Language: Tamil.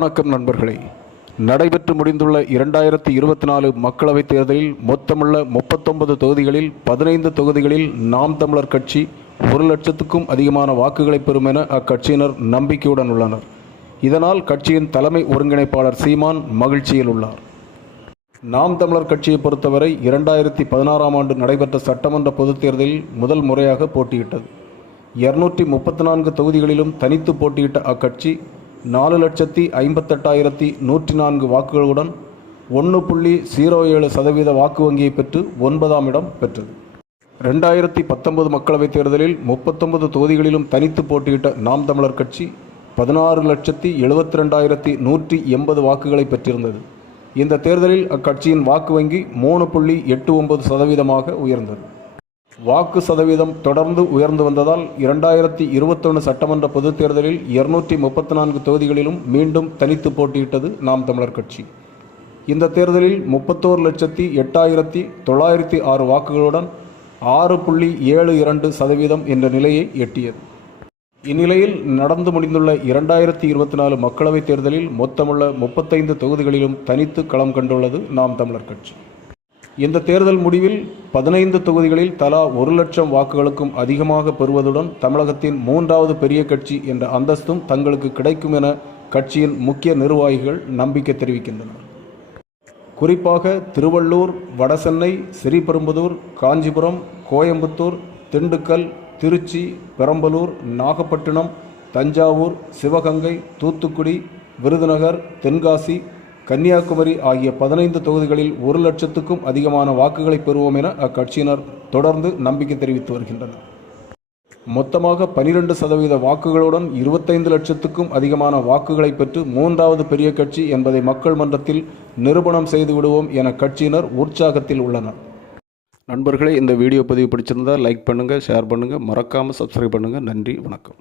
வணக்கம் நண்பர்களே. நடைபெற்று முடிந்துள்ள 2024 மக்களவைத் தேர்தலில் மொத்தமுள்ள 39 தொகுதிகளில் 15 தொகுதிகளில் நாம் தமிழர் கட்சி 1,00,000க்கும் அதிகமான வாக்குகளை பெறும் என அக்கட்சியினர் நம்பிக்கையுடன் உள்ளனர். இதனால் கட்சியின் தலைமை ஒருங்கிணைப்பாளர் சீமான் மகிழ்ச்சியில் உள்ளார். நாம் தமிழர் கட்சியை பொறுத்தவரை 2016ஆம் ஆண்டு நடைபெற்ற சட்டமன்ற பொதுத் தேர்தலில் முதல் முறையாக போட்டியிட்டது. 234 தொகுதிகளிலும் தனித்து போட்டியிட்ட அக்கட்சி 4,58,104 வாக்குகளுடன் 1.07% வாக்கு வங்கியை பெற்று 9ஆம் இடம் பெற்றது. 2019 மக்களவைத் தேர்தலில் 39 தொகுதிகளிலும் தனித்து போட்டியிட்ட நாம் தமிழர் கட்சி 16,72,180 வாக்குகளை பெற்றிருந்தது. இந்த தேர்தலில் அக்கட்சியின் வாக்கு வங்கி 3.89% உயர்ந்தது. வாக்கு சதவீதம் தொடர்ந்து உயர்ந்து வந்ததால் 2021 சட்டமன்ற பொதுத் தேர்தலில் 234 தொகுதிகளிலும் மீண்டும் தனித்து போட்டியிட்டது நாம் தமிழர் கட்சி. இந்த தேர்தலில் 31,08,906 வாக்குகளுடன் 6.72% என்ற நிலையை எட்டியது. இந்நிலையில் நடந்து முடிந்துள்ள 2024 மக்களவைத் தேர்தலில் மொத்தமுள்ள 35 தொகுதிகளிலும் தனித்து களம் கண்டுள்ளது நாம் தமிழர் கட்சி. இந்த தேர்தல் முடிவில் 15 தொகுதிகளில் தலா 1,00,000 வாக்குகளுக்கும் அதிகமாக பெறுவதுடன் தமிழகத்தின் 3வது பெரிய கட்சி என்ற அந்தஸ்தும் தங்களுக்கு கிடைக்கும் என கட்சியின் முக்கிய நிர்வாகிகள் நம்பிக்கை தெரிவிக்கின்றனர். குறிப்பாக திருவள்ளூர், வடசென்னை, ஸ்ரீபெரும்புதூர், காஞ்சிபுரம், கோயம்புத்தூர், திண்டுக்கல், திருச்சி, பெரம்பலூர், நாகப்பட்டினம், தஞ்சாவூர், சிவகங்கை, தூத்துக்குடி, விருதுநகர், தென்காசி, கன்னியாகுமரி ஆகிய 15 தொகுதிகளில் 1,00,000க்கும் அதிகமான வாக்குகளை பெறுவோம் என அக்கட்சியினர் தொடர்ந்து நம்பிக்கை தெரிவித்து வருகின்றனர். மொத்தமாக 12% வாக்குகளுடன் 25 லட்சத்துக்கும் அதிகமான வாக்குகளை பெற்று 3வது பெரிய கட்சி என்பதை மக்கள் மன்றத்தில் நிரூபணம் செய்து விடுவோம் என கட்சியினர் உற்சாகத்தில் உள்ளனர். நண்பர்களே, இந்த வீடியோ பதிவு பிடிச்சிருந்தால் லைக் பண்ணுங்கள், ஷேர் பண்ணுங்கள், மறக்காமல் சப்ஸ்கிரைப் பண்ணுங்கள். நன்றி, வணக்கம்.